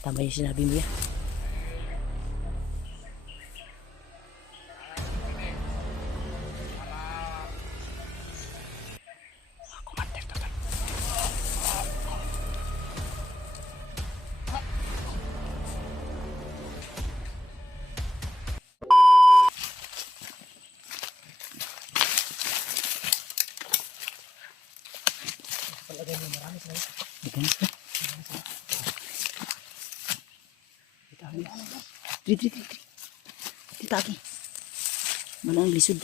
Tama yung sinabi mo yan. Palagay mo marami sa iyo. Depends ka. Tri. Titaki. Mana ang lisod.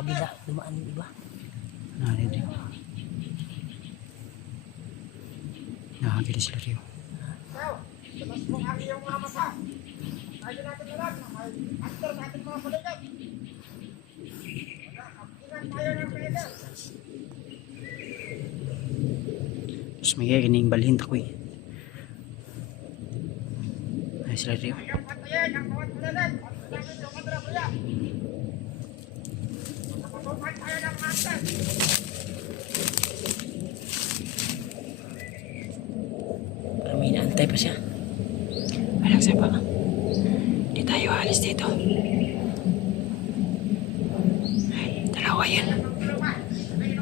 Kabila, dumaan yung iba. Narinig. Nakakita sila rin. Terus may kining balhin tako eh. Ay sila rin. Pero may inaantay pa siya. Walang sapa. Hindi tayo alis dito. Ay, dalawa yan. May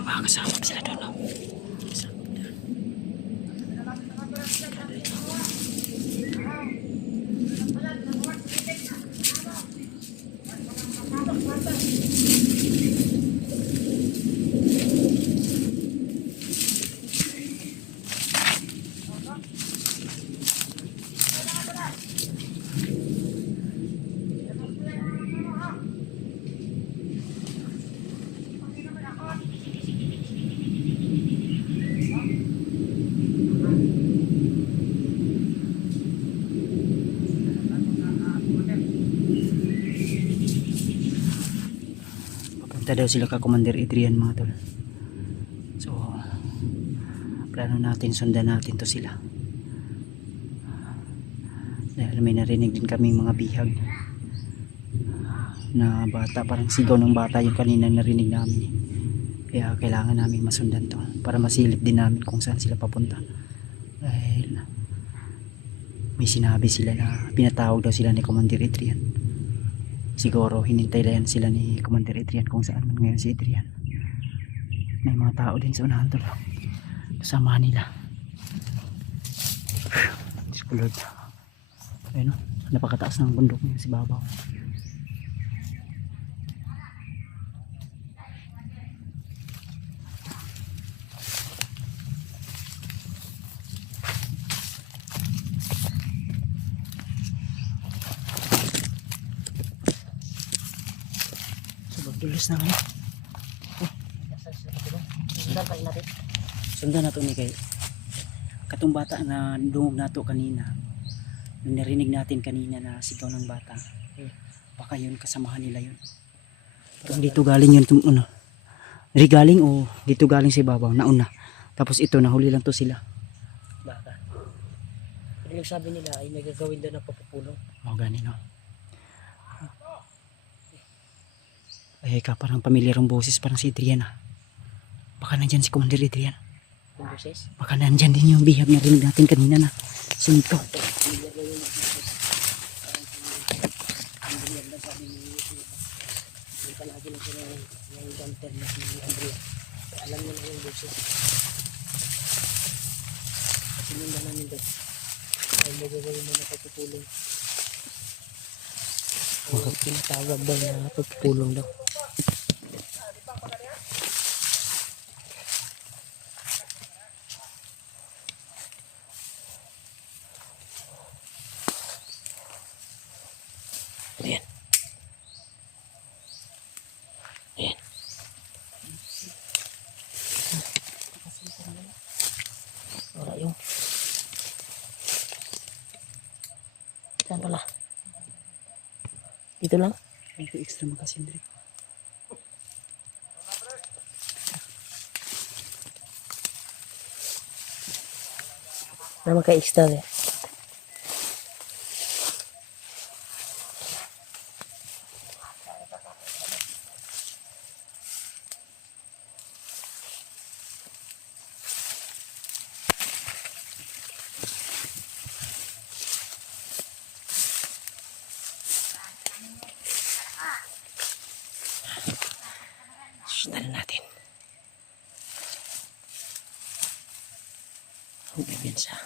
mga kasama pa sila doon, no? Papunta daw sila ka Commander Adrian mga tol. So plano natin, sundan natin to sila. Dahil may narinig din kami mga bihag na bata, parang sigaw ng bata yung kanina narinig namin. Kaya kailangan namin masundan to para masilip din namin kung saan sila papunta. Dahil may sinabi sila na pinatawag daw sila ni Commander Adrian. Siguro hinintay lang sila ni Commander Adrian kung saan man ngayon si Adrian. May mga tao din sa unahan tol. Kasama nila. Diyos ko Lord. Ayun o, napakataas ng bundok niya si Babaw. Dulos na ngayon. Sundan pa rin natin. Sundan na ito ni kay katong bata na dungog nato kanina. Nung narinig natin kanina na sigaw ng bata. Baka yun, kasamahan nila yun. Kung dito galing yun, ano, galing o dito galing si Babaw, nauna. Tapos ito, nahuli lang to sila. Baka. Pero yung sabi nila ay may gagawin daw na papupulong. O, ganin o. Ay ka, parang pamilyar ang boses, parang si Adrian ah. Baka nandyan si Commander Adrian. Yung boses. Baka nandyan din yung bihag na rinig natin kanina na sunto. Pamilyar daw yung boses. Parang pamilyar daw sabi ni Yusuf. May palagi lang sila yung gunter na si Andrea. Alam niya na yung boses. Sinundan namin doon. Ay may gagawin daw na papupulong. Ay tinatawag daw na papupulong daw. Ayan. Ayan. Saan pala? Dito lang? Ito extra magasin rin. Na magka-extra rin. Sundan natin. Ang bibiyansa.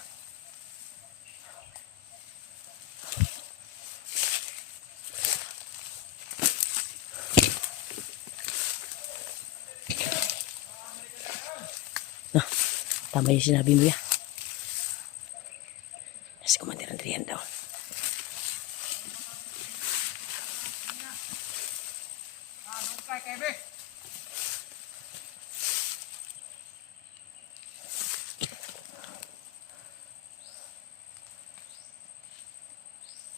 No, tama yung sinabi mo ya. Si Commander Adrian daw.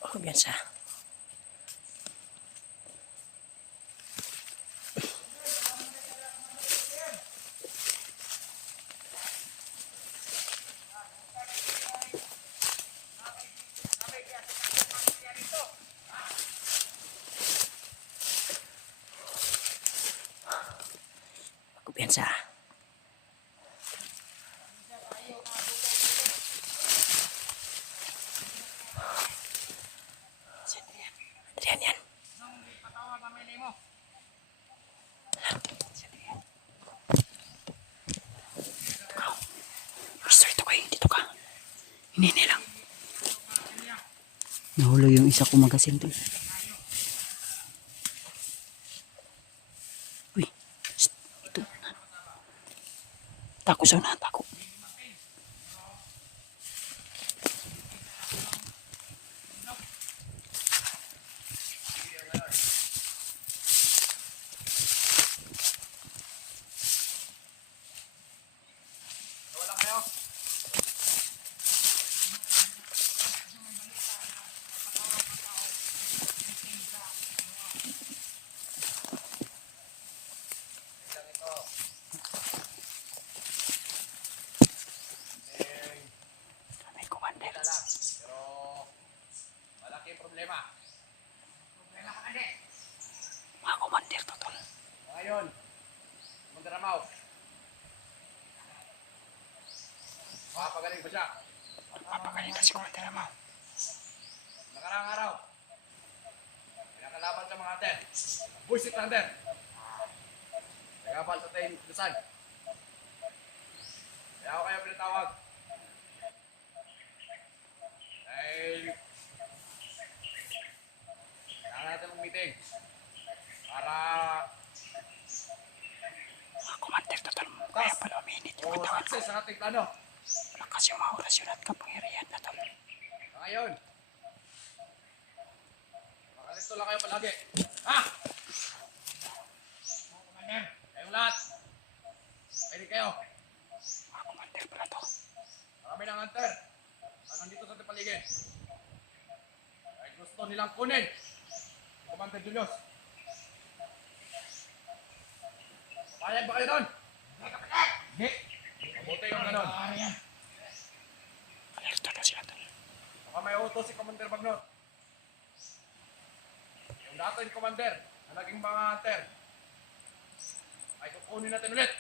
Oh, biyansa. Biyansa. Adrian yan. Gusto ito kayo, dito ka. Hinini lang. Nahulog yung isa kong magasin doon. Uy, shh, ito. Tako sa na, tako. May Commander. Pero malaki problema. Problema ka kasi. Mga Commander, totoo. Ngayon, magdaramaw. Makapagaling pa siya. Papagaling kasi Commander mo. Nakarang araw. Pinakalaban sa mga hunter. Buisit na hunter. Nagapal sa tayo lusan. Kaya ako kayo pinatawag. Dahil kailangan natin mag-meeting para Mga Commander, totoo. Kaya pala uminit yung katawan ko. success sa ating plano. Malakas yung mga orasyon at kapangyarihan na tol. Ngayon, makalisto lang kayo palagi. Ha? Commander, kayong lahat. Pwede kayo. Mga Commander pala to. Marami ng hunter. Nandito sa ating paligid. Ay gusto nilang kunin. Commander Julius. Payag ba kayo doon? Hindi. Mabuti yung ganon. Alerto na sila tol. Baka may utos si Commander Bagnot. Yung dating Commander na naging mga hunter ay kukunin natin ulit.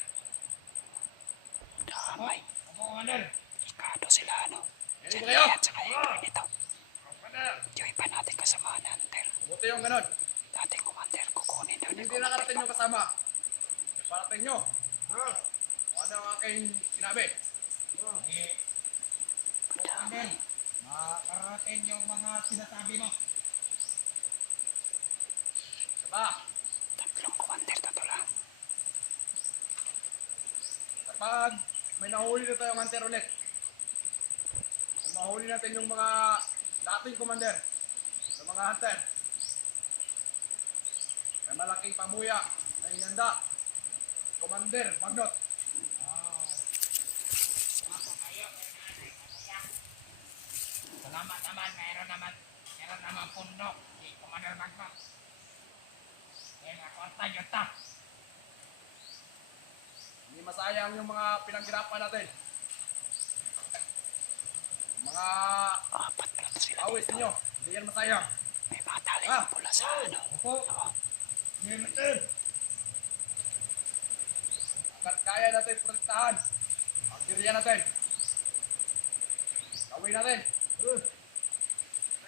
Damay. Commander. Ikado sila ano. Hindi Sa ba kayo? liyan sa kaya nito. Commander. Yung iba natin kasama na hunter. Mabuti yung ganon. Dating Commander kukunin daw ni Hindi nakarating yung kasama. Parating nyo. Kung ano ang aking sinabi. Damay. Makarating yung mga sinasabi mo. Diba? Tatlong Commander totoo lang. Kapag may nahuli na tayong hunter ulit, kung mahuli natin yung mga dating commander sa mga hunter, may malaking pamuya na inanda. Commander Bagnot. Salamat naman, mayroon naman Meron naman pundok. Si Commander Magma. Kaya nga, kwarta yun ta. Hindi masayang yung mga pinaghirapan natin. Mga Apat na sila awis dito. ninyo. Hindi yan masayang. May mga tali ng pula sa ano. Opo. Oo. Ngayon natin. Hanggat kaya natin protektahan. Ang area natin. Gawin natin.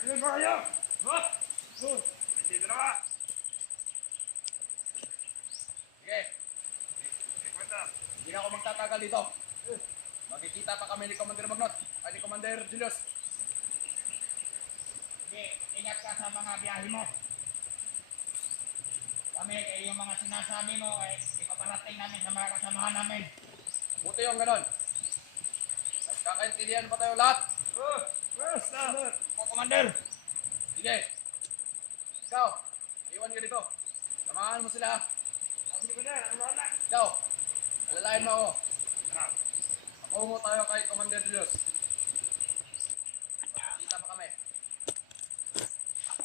Ano ba kayo? Hindi na ba? Sige. Hindi na ako magtatagal dito. Magkikita pa kami ni Commander Magnot. Ay ni Commander Julius. Sige, ingat ka sa mga biyahe mo. Kami, yung mga sinasabi mo, ipaparating namin sa mga kasamahan namin. Buti yung ganon. Nagkakaintindihan pa tayo lahat. Commander. Sige. Ikaw, iwan ka dito. Samahan mo sila. Ikaw, alalayan mo ako. Makuha tayo kay Commander Julius. Kita pa kami.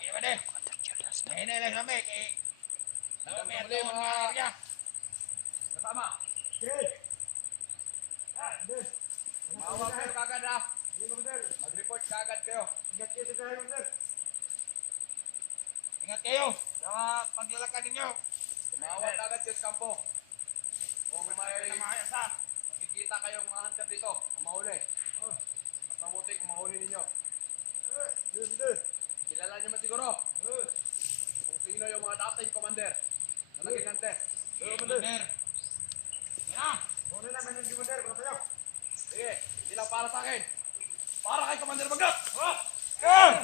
Iwan eh. Nahinay lang kami. Hanggang muli mga area. Kasama. Tumawag kayo kagad ha. Mag-report kagad kayo. Ingat kayo sa paglalakad ninyo. Tumawag kagad kayo sa kampo. Kung may makikita kayong mga hunter dito, kumahuli. Mas mabuti kung mahuli ninyo. Kilala nyo man siguro kung sino yung mga dating commander na naging hunter. Commander! Yan! Muna naman yung commander, para sa'yo. Sige, hindi lang para sa akin. Para kay Commander Magnot! Kaya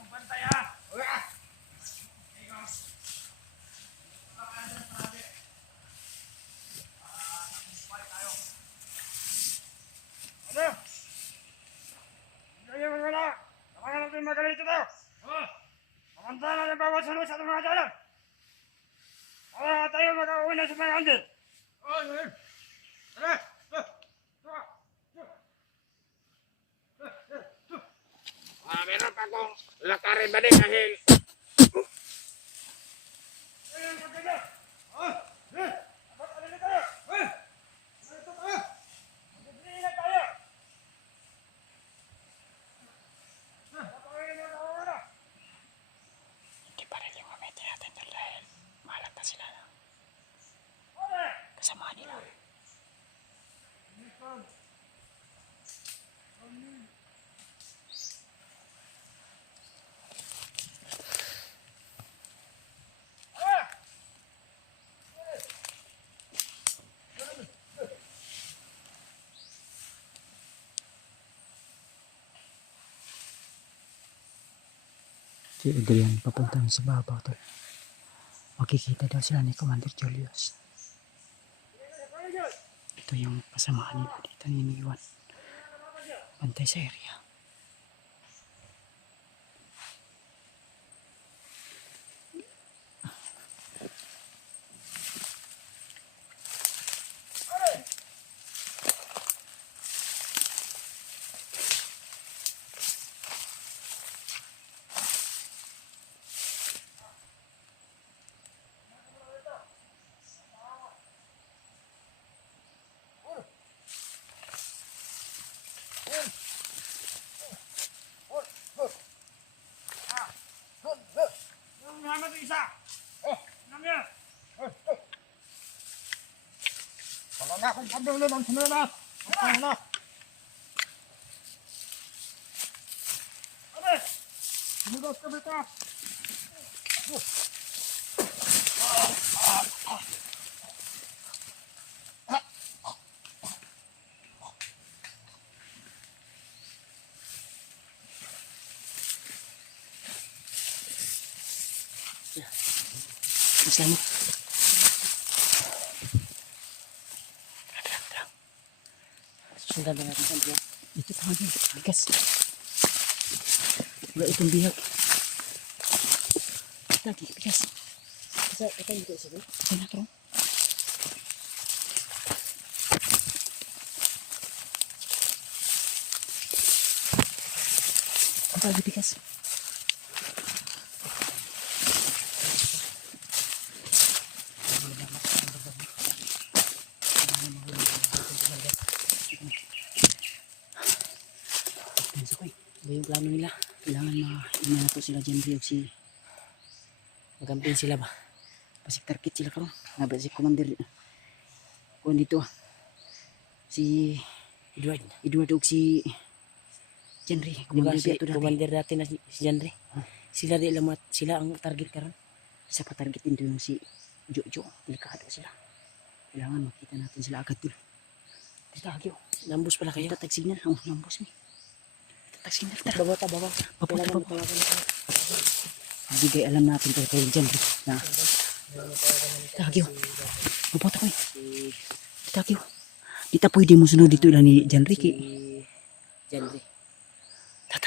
magbantay ha! Ano? Hindi mo wala! Saka natin magaling ito daw! Kamanta na ng bawat sunod sa mga jalan! Para tayo mag-uwi na sa mga handin! Tara! Meron pa akong lakarin ba din dahil... Hindi pa rin yung gamitin natin dahil mahalata sila na. Kasama nila. Si Adrian papunta na sa babaw to. Makikita daw sila ni Commander Julius. Ito yung kasamaan nila dito ni Iwan. Bantay sa area. Muhammad Isa! Ano yan? Wala na akong pagdalo ng sinunod! Ano na? Ano? Sinunod ka bita! Isla mo. Terang. Sundan na natin sa biyak. Ito tawag yun. Bigas. Wala itong bihag. Lagi, bigas. Kasi ito yung isa ko. Ay, natro. Kapag bibigas. Tenso ko eh. Ano yung plano nila? Kailangan ma-ina to sila dyan, Rio, si Magampin sila ba? pasik target sila karon. Nga ba si Commander kung dito si Edward. og si Jenry. Di ba Commander si Beato dati. commander dati na si Janre? Sila di lamat, sila ang target karon. Isa pa target din yung si Jojo. Delikado sila. Kailangan makita natin sila agad dul. Tagyo. Nambus pala kayo. Tatag signal. Oh, nambos mi. Tatag signal. Tara. Babota. Papunta Kailangan pa. tawagan na. Bigay alam natin kay Jenry na Tagyo. Pupunta ko eh. Tagyo. Di ta pwede mo sunod dito lang ni Jenry. Si Janre. Ta.